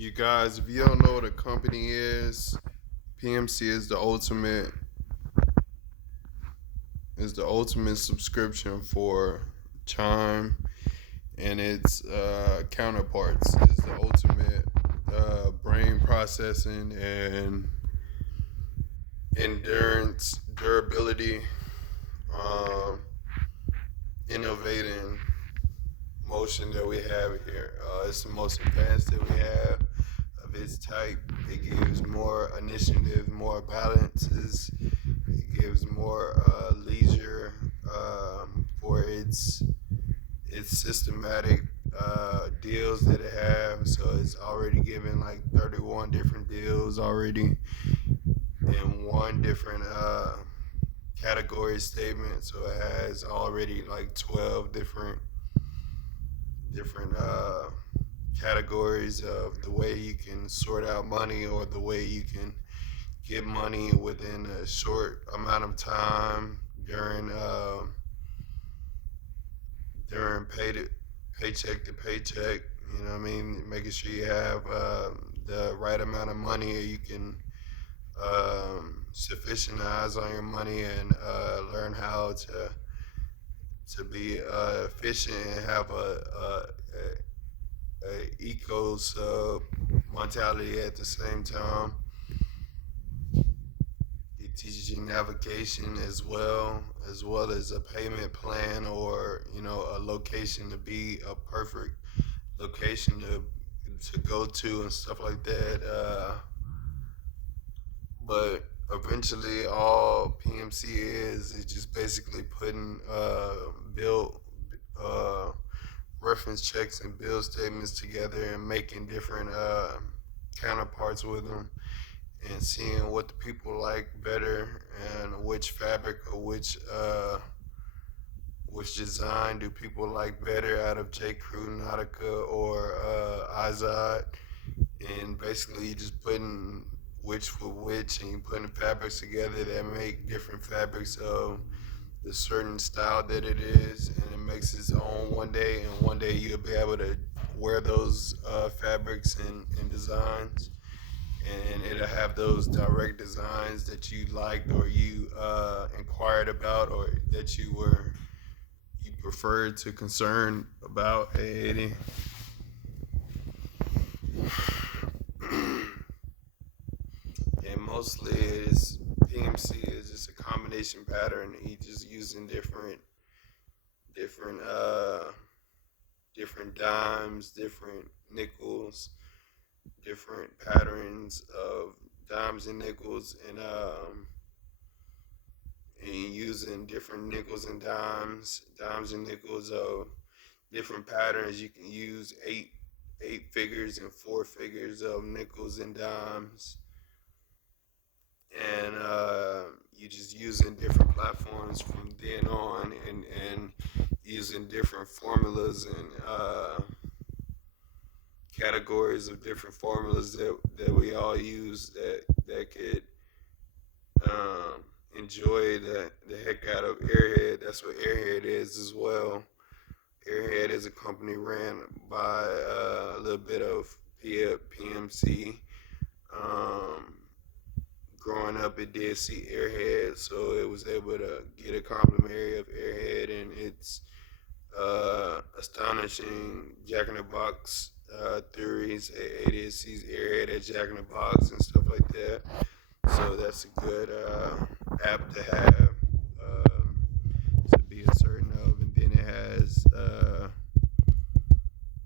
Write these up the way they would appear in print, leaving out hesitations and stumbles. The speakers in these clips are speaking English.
You guys, if you don't know what a company is, PMC is the ultimate subscription for Chime and its counterparts. Is the ultimate brain processing and endurance, durability, um, innovating motion that we have here. It's the most advanced that we have of its type. It gives more initiative, more balances. It gives more leisure for its systematic deals that it has. So it's already given like 31 different deals already in one different category statement. So it has already like 12 different categories of the way you can sort out money or the way you can get money within a short amount of time during paycheck to paycheck. You know what I mean? Making sure you have the right amount of money, or you can sufficientize on your money and learn how to be efficient and have a eco sub mentality at the same time. It teaches you navigation as well as a payment plan, or a location to be a perfect location to go to and stuff like that. But eventually, all PMC is just basically putting bill uh, reference checks and bill statements together and making different counterparts with them and seeing what the people like better and which fabric or which design do people like better out of J. Crew, Nautica, or Izod. And basically, you just putting which with which, and you putting fabrics together that make different fabrics of the certain style that it is, and it makes its own one day. And one day you'll be able to wear those fabrics and designs, and it'll have those direct designs that you liked or you inquired about, or that you preferred to concern about. Hey, Eddie. And mostly it's PMC is just a combination pattern. He just using different different dimes, different nickels, different patterns of dimes and nickels, and using different nickels and dimes and nickels of different patterns. You can use eight figures and four figures of nickels and dimes, and you just using different platforms from then on, and using different formulas and categories of different formulas that we all use that could enjoy the heck out of Airhead. That's what Airhead is as well. Airhead is a company ran by a little bit of PMC. Um, Growing up, it did see Airhead, so it was able to get a complimentary of Airhead and its astonishing Jack in the Box theories. It sees Airhead at Jack in the Box and stuff like that. So that's a good app to have to be a certain of. And then it has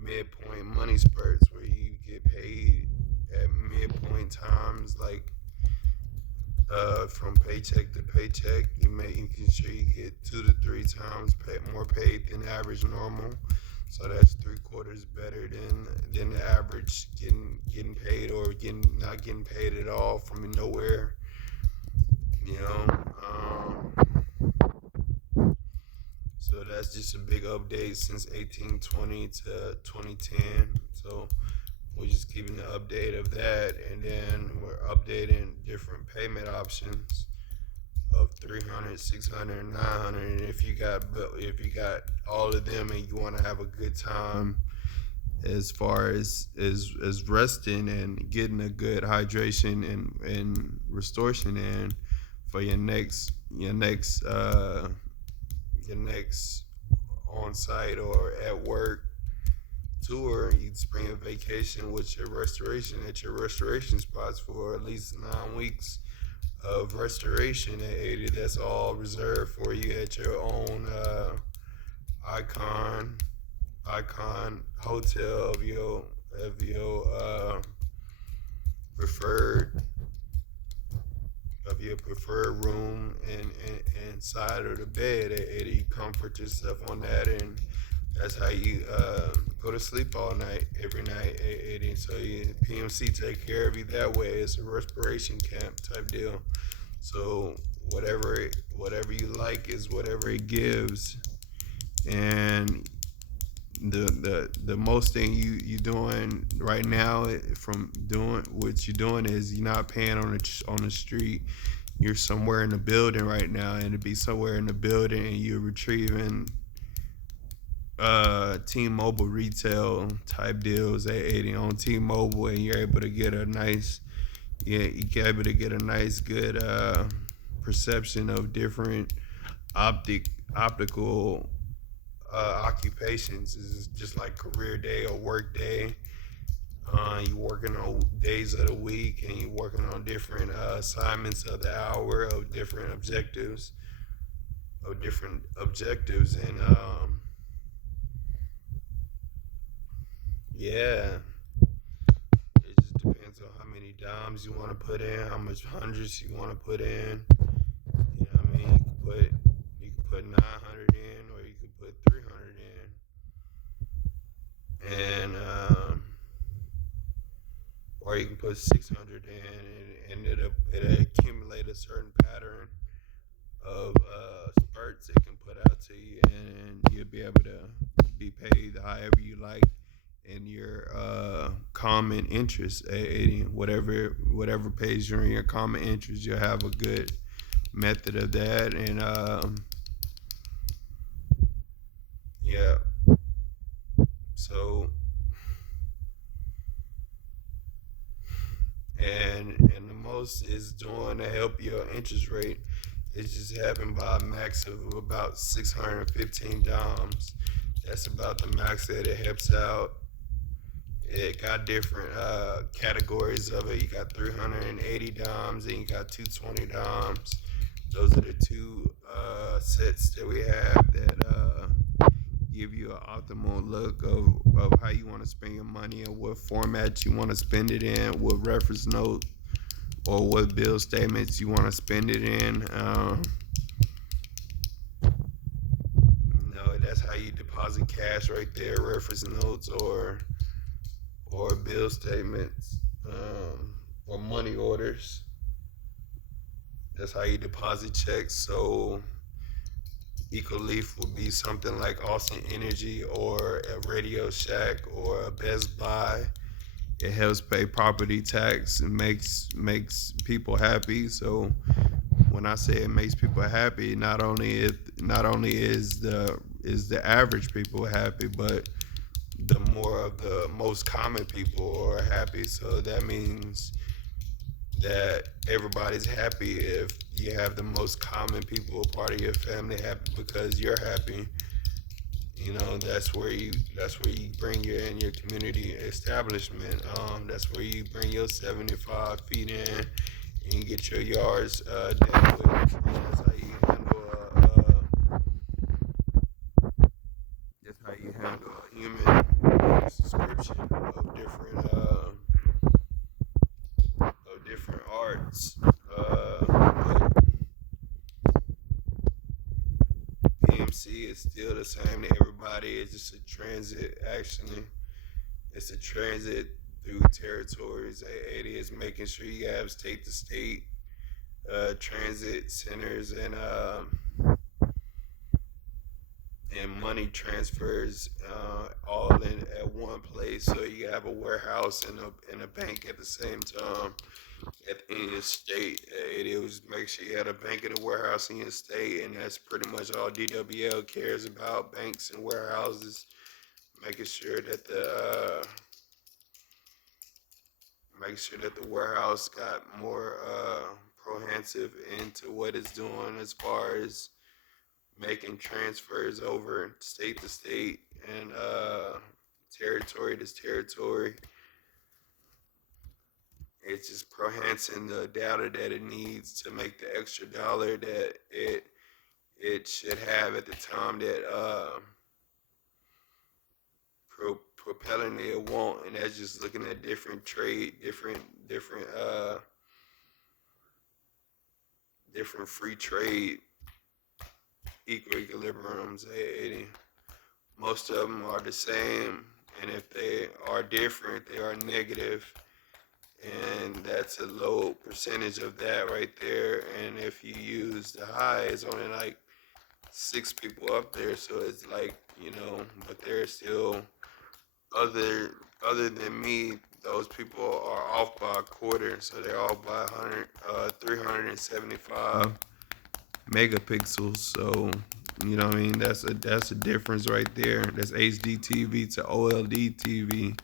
midpoint money spurts where you get paid at midpoint times, like from paycheck to paycheck. You can sure you get 2 to 3 times more paid than average normal. So that's 3/4 better than the average getting paid, or not getting paid at all from nowhere. You know, so that's just a big update since 1820 to 2010. So we're just keeping the update of that, and then we're updating different payment options of 300, 600, 900. And if you got all of them and you want to have a good time as far as resting and getting a good hydration and restoration in for your next on site or at work tour. You spring a vacation with your restoration at your restoration spots for at least 9 weeks of restoration at 80. That's all reserved for you at your own icon hotel of your preferred preferred room and side of the bed at 80. You comfort yourself on that, and that's how you go to sleep all night, every night at 80. So PMC take care of you that way. It's a respiration camp type deal. So whatever you like is whatever it gives, and the most thing you doing right now from doing what you're doing is you're not paying on the street. You're somewhere in the building right now, and to be somewhere in the building and you're retrieving T-Mobile retail type deals at 80 on T-Mobile, and you're able to get a nice, you're able to get a nice good perception of different optical occupations. Is just like career day or work day. You working on days of the week, and you working on different assignments of the hour of different objectives, and yeah, it just depends on how many dimes you want to put in, how much hundreds you want to put in. You know what I mean? You can put 900 in, or you can put 300 in, and or you can put 600 in, and it'll accumulate a certain pattern of spurts it can put out to you, and you'll be able to be paid however you like in your common interest at 80. Whatever pays you in your common interest, you'll have a good method of that, and yeah. So and the most is doing to help your interest rate. It's just happened by a max of about 615 DOMs. That's about the max that it helps out. It got different categories of it. You got 380 DOMs and you got 220 DOMs. Those are the two sets that we have that give you an optimal look of how you want to spend your money and what format you want to spend it in, what reference note or what bill statements you want to spend it in. That's how you deposit cash right there, reference notes or bill statements, or money orders. That's how you deposit checks. So EcoLeaf would be something like Austin Energy or a Radio Shack or a Best Buy. It helps pay property tax and makes people happy. So when I say it makes people happy, not only is the average people happy, but the more of the most common people are happy. So that means that everybody's happy if you have the most common people, part of your family, happy because you're happy. That's where you bring your community establishment. That's where you bring your 75 feet in and get your yards dealt with. That's how you handle that's how you handle a human subscription of different arts. But PMC is still the same to everybody. It's just a transit, actually. It's a transit through territories. It is making sure you have state to state transit centers and money transfers all in at one place. So you have a warehouse and a bank at the same time in your state. It was make sure you had a bank and a warehouse in your state, and that's pretty much all DWL cares about: banks and warehouses, making sure that the warehouse got more proactive into what it's doing as far as making transfers over state to state and territory to territory. It's just enhancing the data that it needs to make the extra dollar that it should have at the time that propelling it won't, and that's just looking at different trade, different free trade equilibriums. Most of them are the same, and if they are different, they are negative, and that's a low percentage of that right there. And if you use the high, it's only like 6 people up there, so it's like, but they're still other other than me. Those people are off by a quarter, so they're off by 375 megapixels. So what I mean, that's a difference right there. That's HD TV to OLED TV,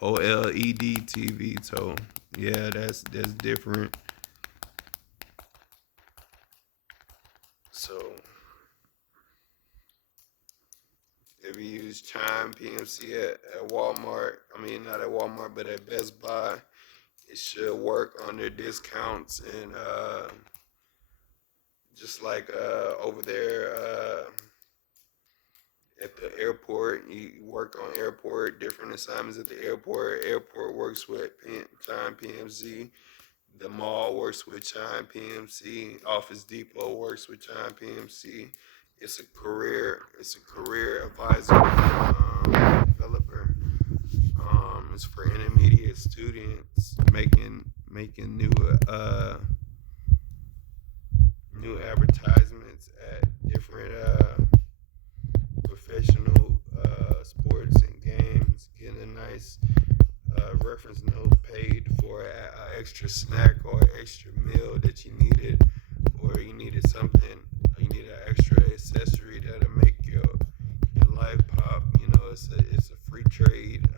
OLED TV. So yeah, that's different. So if you use Chime PMC at Walmart, I mean not at Walmart, but at Best Buy, it should work on their discounts. And just like over there at the airport, you work on airport, different assignments at the airport. Airport works with Chime PMC. The mall works with Chime PMC. Office Depot works with Chime PMC. It's a career advisor developer. It's for intermediate students making new advertisements at different professional sports and games, getting a nice reference note paid for an extra snack or extra meal that you needed, or you needed something, you need an extra accessory that'll make your life pop. It's a free trade